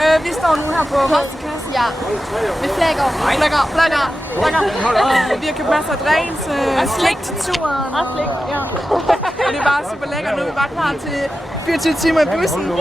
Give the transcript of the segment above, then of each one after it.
Vi står nu her på Rastekasse. Ja, med flækker. Vi har købt masser af drinks, slik til turen. Og slik, ja. Og det er bare super lækkert. Nu er vi bare klar til 24 timer i bussen.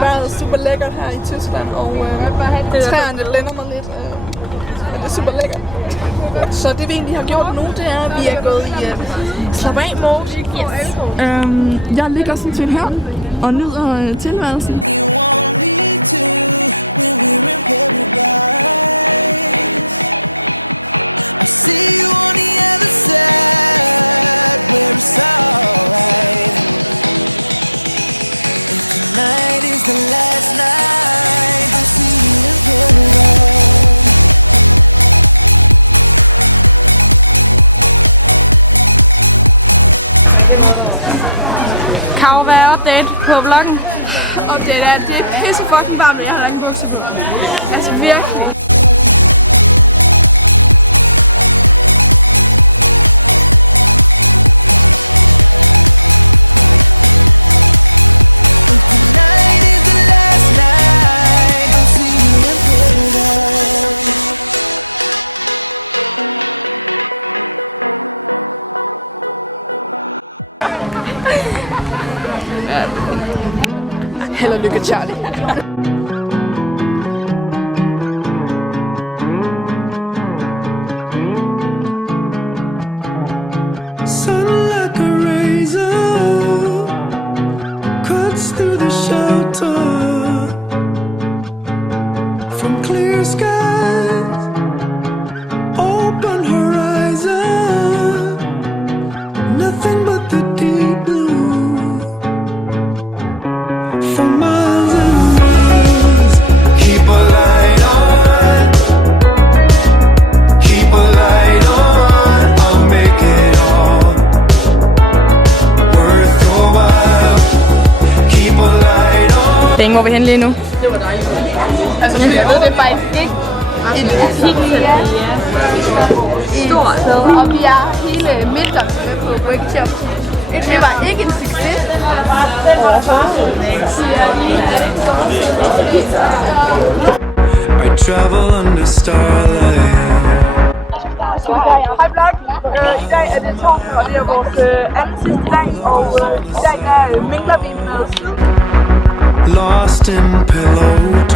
Vejret er super lækkert her i Tyskland, og træerne lænder mig lidt, men det er super lækkert. Så det vi egentlig har gjort nu, det er, at vi er gået i slap af mode. Yes. Jeg ligger sådan set her og nyder tilværelsen. Karo, hvad er update på vloggen? Update er, at det er pisse fucking varmt, og jeg har lange bukser på. Altså virkelig. Held og lykke, Charlie. Bang, hvor er vi henne lige nu? Det var dejligt. Altså, jeg ved det faktisk ikke. En butikscenter. Stort. Og vi er hele middagen med på Breakshop. Det var ikke en succes. I travel under starlight. Hej blog. I dag er det torsdag, og det er vores anden sidste dag. Og i dag mingler vi med Syd. Lost in pillow